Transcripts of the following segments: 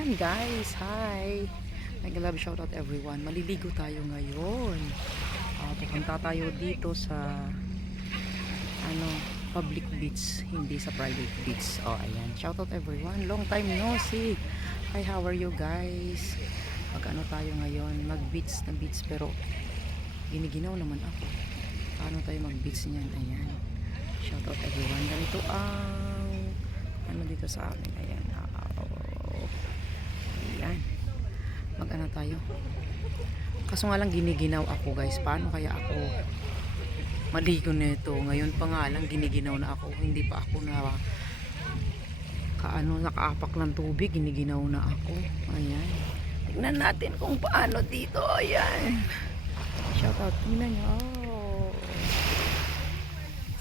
Ayan guys, hi! Nag-love shoutout everyone. Maliligo tayo ngayon. Pupunta tayo dito sa public beach, hindi sa private beach. Ayan. Shoutout everyone. Long time no see. Hi, how are you guys? Tayo ngayon? Mag-beach na beach pero giniginaw naman ako. Paano tayo mag-beach niyan? Ayan. Shoutout everyone. Ganito ang dito sa amin. Ayan. Ayan. Tayo. Kaso nga lang giniginaw ako guys. Paano kaya ako maligo nito? Ngayon pa nga lang giniginaw na ako. Hindi pa ako nakaapak ng tubig. Giniginaw na ako. Ayan. Tignan natin kung paano dito. Ayan. Shoutout. Tingnan nyo.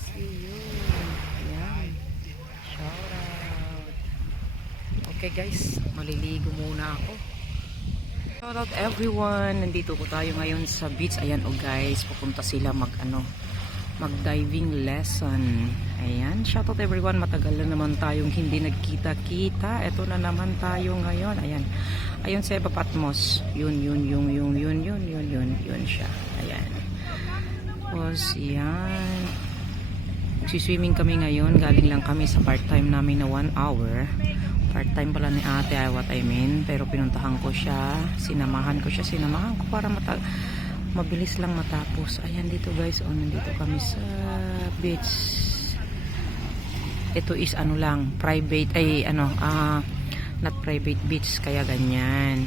See you. Ayan. Shoutout. Okay guys. Maliligo muna ako. Shoutout everyone. Nandito po tayo ngayon sa beach. Ayan guys. Pupunta sila mag-diving lesson. Ayan. Shoutout everyone. Matagal na naman tayong hindi nagkita-kita. Ito na naman tayo ngayon. Ayan. Ayun si Eva Patmos. Yun siya. Ayan. Tapos yan. Swimming kami ngayon. Galing lang kami sa part-time namin na 1 hour. Part-time pala ni ate, what I mean. Pero pinuntahan ko siya. Sinamahan ko para mabilis lang matapos. Ayan dito guys. Nandito kami sa beach. Ito is private. Not private beach. Kaya ganyan.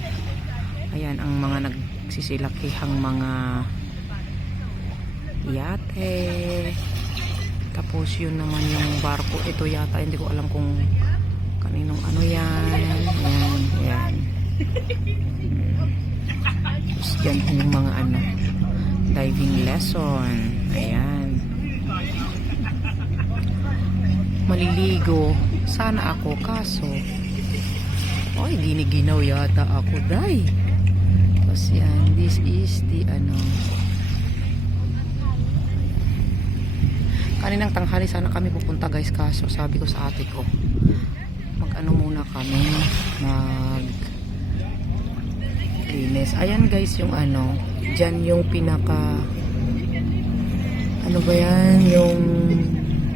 Ayan ang mga nagsisilakihang mga yate. Tapos yun naman yung barko. Ito yata, hindi ko alam kung kaninong yan. Yan. Tapos dyan yung mga diving lesson. Ayan. Maliligo. Sana ako, kaso giniginaw yata ako, day. Tapos yan. This is the kaninang tanghali sana kami pupunta guys, kaso sabi ko sa ate ko muna kami linis. Ayan guys yung dyan yung pinaka yung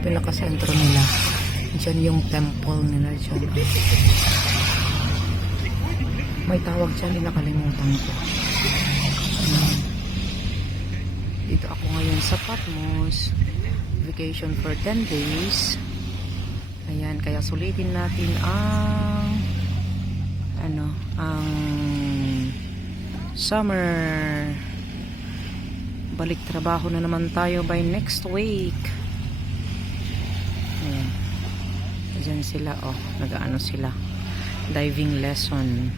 pinaka sentro nila, dyan yung temple nila dyan. May tawag dyan, nakalimutan ko. Dito ako ngayon sa Patmos, vacation for 10 days. Ayan, kaya sulitin natin ang summer. Balik trabaho na naman tayo by next week. Ayan. Ayan sila, sila. Diving lesson.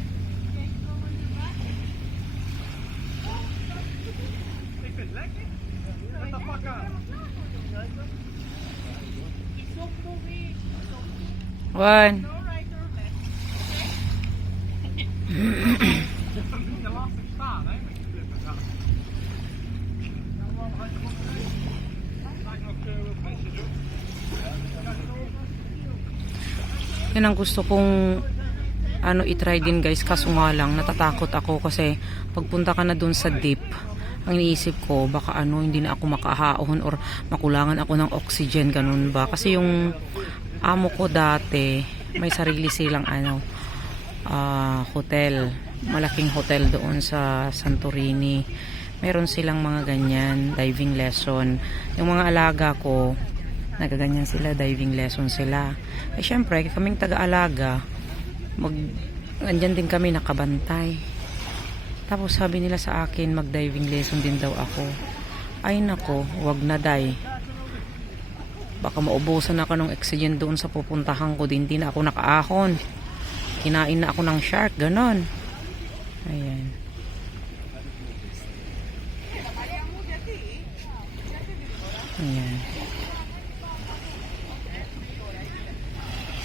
One. Yan ang gusto kong i-try din guys, kaso nga lang natatakot ako kasi pagpunta ka na dun sa deep, ang iniisip ko baka hindi na ako makahaon or makulangan ako ng oxygen, ganun ba? Kasi yung amo ko dati may sarili silang hotel, malaking hotel doon sa Santorini. Meron silang mga ganyan diving lesson. Yung mga alaga ko nagaganyan sila, diving lesson sila. Syempre kaming taga-alaga andyan din kami nakabantay. Tapos sabi nila sa akin mag-diving lesson din daw ako. Ay nako, wag na day. Baka maubusan ako ng oxygen doon sa pupuntahan ko. Hindi na ako nakaahon. Kinain na ako ng shark. Ganon. Ayan. Ayan.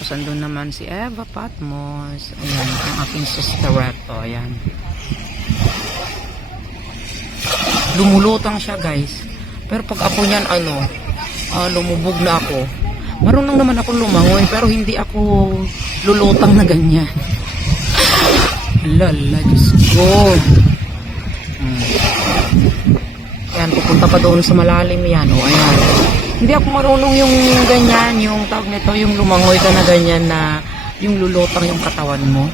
Tapos andun naman si Eva Patmos. Ayan. Ang aking sisterette. Ayan. Lumulutang siya guys. Pero pag ako niyan lumubog na ako. Marunong naman ako lumangoy pero hindi ako lulutang na ganyan. Lala, Diyos ko. Yan, pupunta pa doon sa malalim yan. O, ayan. Hindi ako marunong yung ganyan, yung tawag nito, yung lumangoy ka na ganyan na yung lulutang yung katawan mo.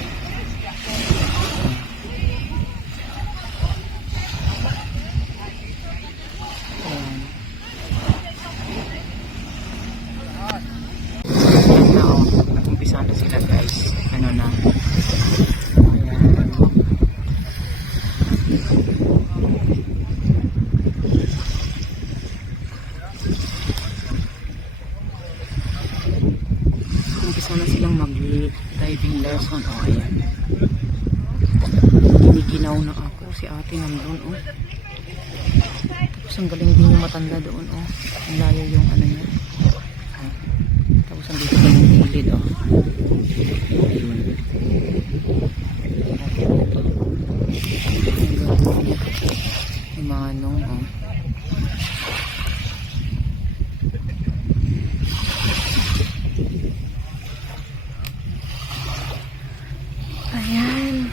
Ayan na, o. Nag-umpisa na sila, guys. Ano na. Umpisa na silang mag-diving lesson. O, ayan. Giniginaw na ako. Si ate nandun, o. Tapos ang galing din yung matanda doon, o. Ang layo yung ano niya. Tapos ang dito pa yung gilid, o. Yung mga anong, o. Ayan.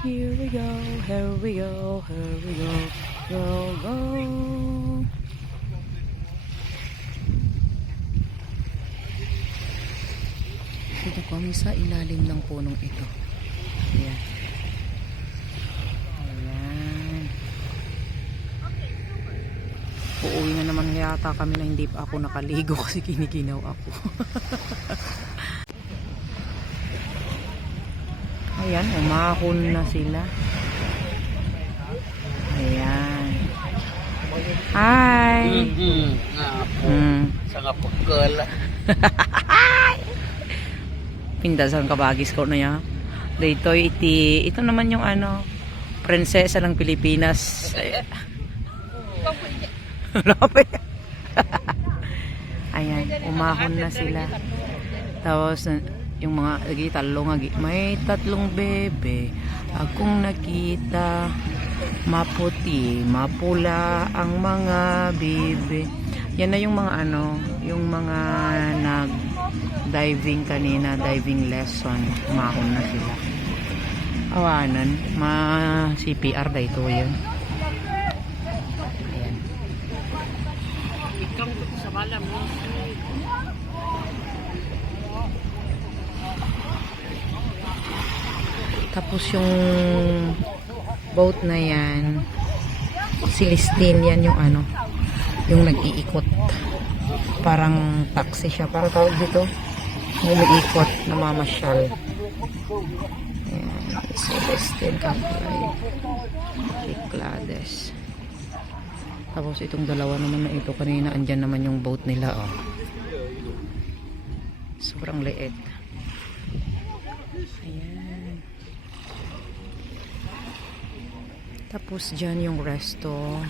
Here we go, here we go, here we go, go, go. Dito kami sa ilalim ng punong ito. Ayan. Ayan. Uuwi na naman yata kami na hindi pa ako nakaligo kasi kinikinaw ako. Ayan, umahon na sila. Ayan. Hi! Sa kapagkal. Pindasan kabagis ko na ya. Dito ito naman yung ano, prinsesa ng Pilipinas. Ayan, umahon na sila. Tapos yung mga may tatlong bebe akong nakita, maputi, mapula ang mga bebe. Yan na yung mga ano, yung mga nag-diving kanina, diving lesson. Umahon na sila. Awanan, CPR da ito yun. Ayan. Ikaw sa malam mo. Tapos yung boat na yan, Celestine yan yung ano, yung nag-iikot. Parang taxi siya. Parang tawag dito, yung nag-iikot, namamasyal. Ayan, Celestine Campfly. Cyclades. Tapos itong dalawa naman na ito, kanina andyan naman yung boat nila, oh. Sobrang liit. Ayan. Tapos dyan yung restaurant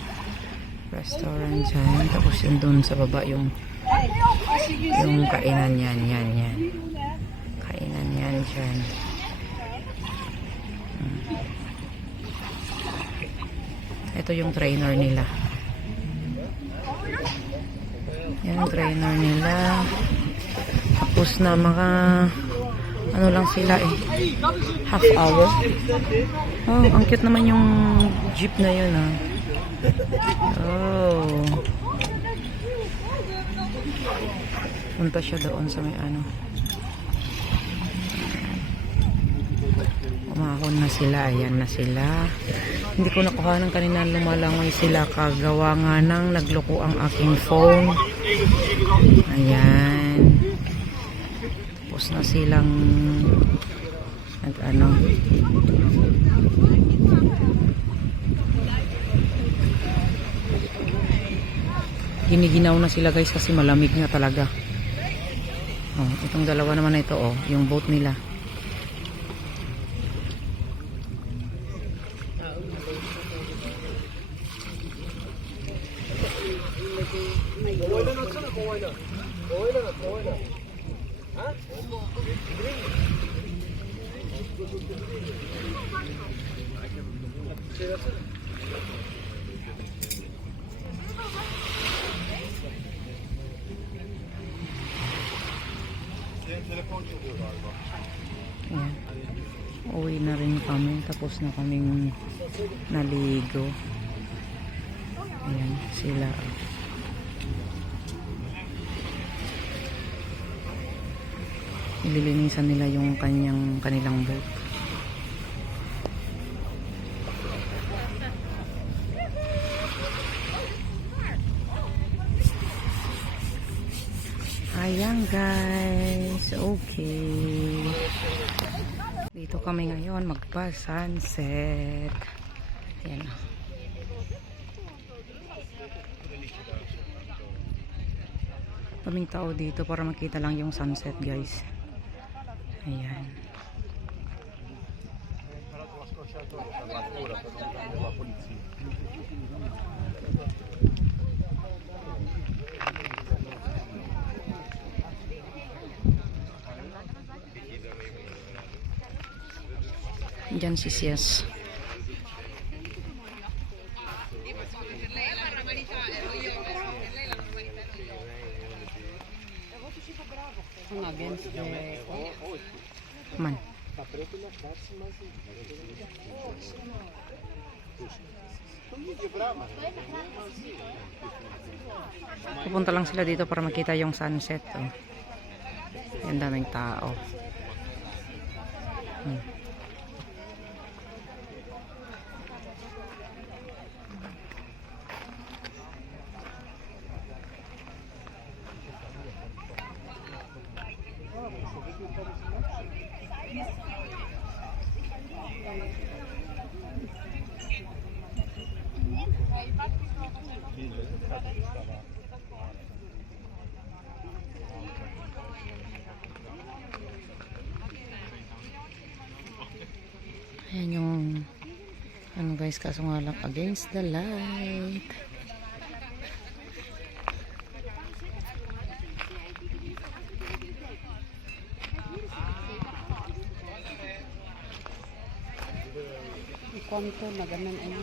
dyan. Tapos yung dun sa baba yung kainan yan. Kainan yan dyan. Ito yung trainer nila. Yan yung trainer nila. Tapos na mga ano lang sila eh, half hour. Oh, ang cute naman yung jeep na yun, ah. Oh, punta siya doon sa may ano. Umahon na sila. Ayan na sila. Hindi ko nakuha ng kanina, lumalangoy sila kagawa nga ng nagloko ang aking phone. Ayan. Tapos na silang ano, giniginaw na sila guys kasi malamig nga talaga. Oh, itong dalawa naman na ito, oh, yung boat nila. Ayan. Uwi na rin kami. Tapos na kaming naligo. Ayan sila. Ililinisan nila yung kanilang boat. Ayan guys, okay. Dito kami ngayon magpa-sunset. Ayan. Kaming tao dito para makita lang yung sunset guys. Ayan. Diyan si Sias. Man. Pupunta lang sila dito para makita yung sunset. Oh. Yan daming tao. Ayan yung ano guys, kaso nga lang against the light. Kwanto na ganan ay.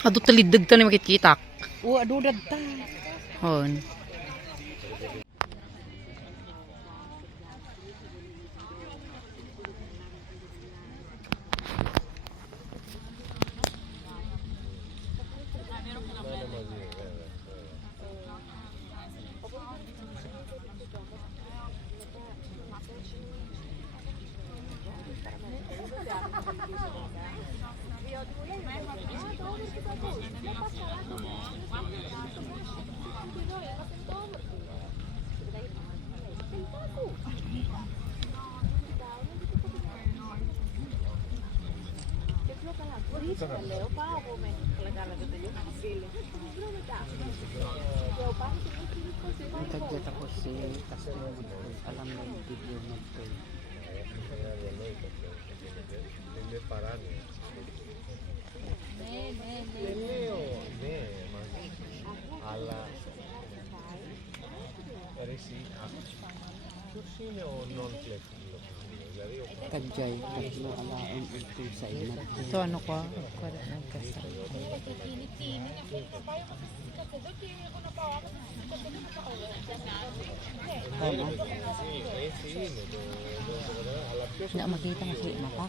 Ado talidag ta ni makikita. O ado dadta. Hon. Tagya tapos si Castillo alam na yung video nagto. Kadyay, tatlo alaon ito sa inat. Ito ano ko? Kuwala nagkasa. Nggak makita masih mata.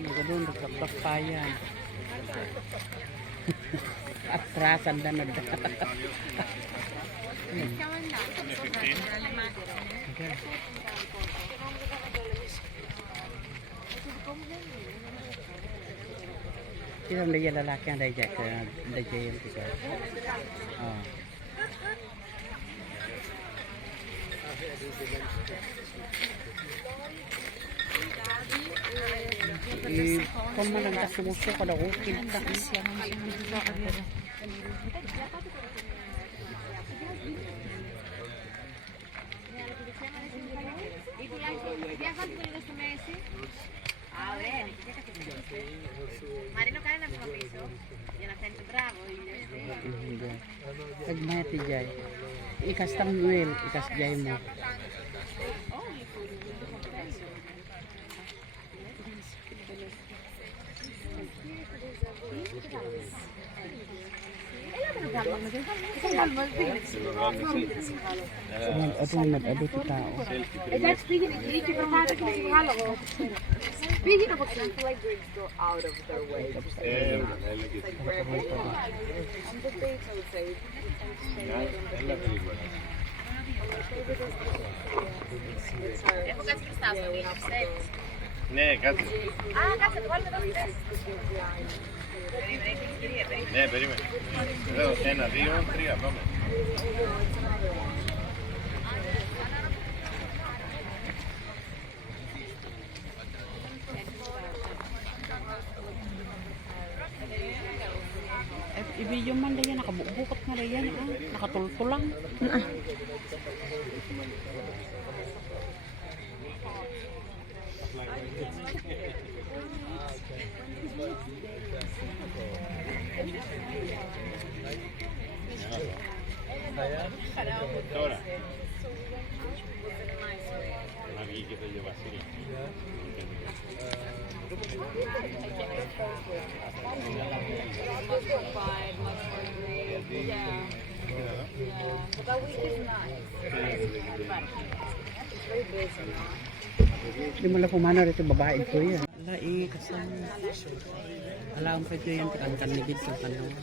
Nagadon nagkapakpayan. Atrasan na nagda. Sino na yung lalaki ang dayjay yung tiga? Oh. Kung malangkas sumuso ka daw, kinta. Pagmaya ti Jay. Ikas tang Noel, ikas Jay mo. Ito ang nag-ado ti tao. Speaking of things like Greeks go out of their way to say on the dates I would say Ναι, κάτσε. Ah, κάτσε, το βάλουμε εδώ στις Ναι, περίμενε. Εδώ, 1, 2, 3, πάμε. I-video man na yan, nakabukot na yan, nakatulto lang. Τώρα. Να βγει και το Βασίλη. Hindi mo lang pumano rito, babae ko yan. Wala kasama. Alam pa ito yan, takang ligid sa tanong.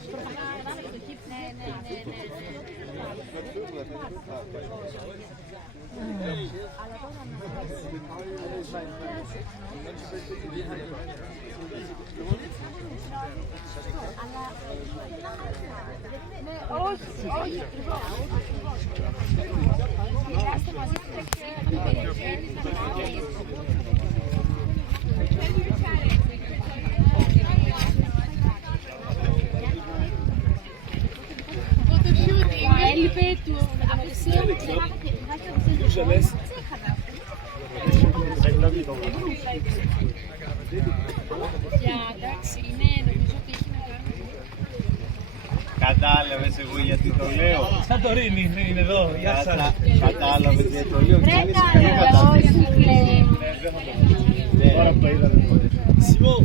Κατάλαβες εγώ γιατί το λέω. Σαντορίνη είναι εδώ, γεια σας. Κατάλαβες γιατί το λέω. Τώρα που το είδατε τότε. Σιμό.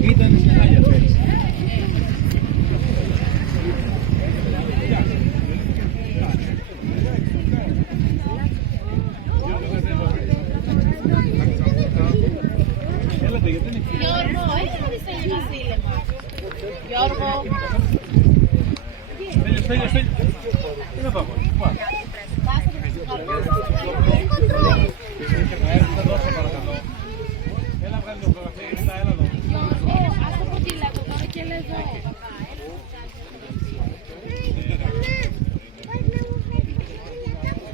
Ήταν στην Άγια πέρυσι. Έλατε, γιατί είναι Στέλιο. Τι να πάω, πάμε. Θα δώσω παρακαλώ. Έλα βγάλει το καφέ, έλα εδώ.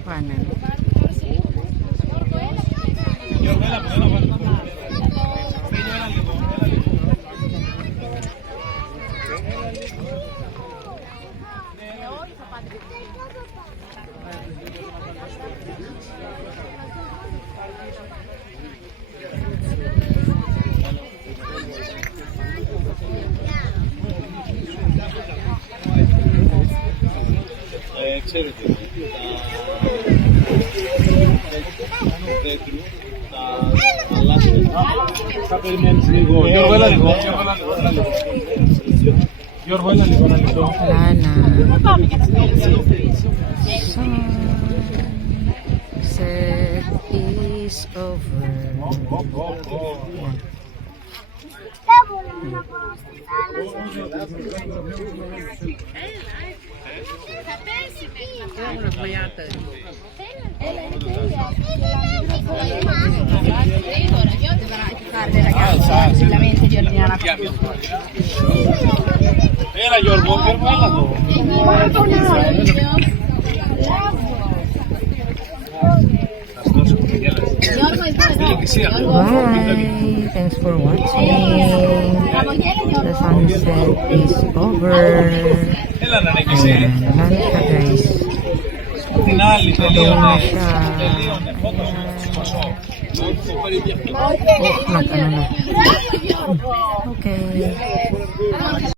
Paano? Γιώργο, έλα βάλει το καφέ. Στέλιο, έλα λίγο. Ξέρετε, τα αλάσσια. Θα περιμένεις λίγο. Γιώργο, έλα λίγο. Γιώργο, έλα λίγο, ένα λεπτό. Wala na. Sunset is over. Ang nagmayata. Era Giorgio, Bye! Thanks for watching. The sunset is over. Ayan, wala na siya guys. Finali, Doon na siya. Oh, nag-ano na. Okay.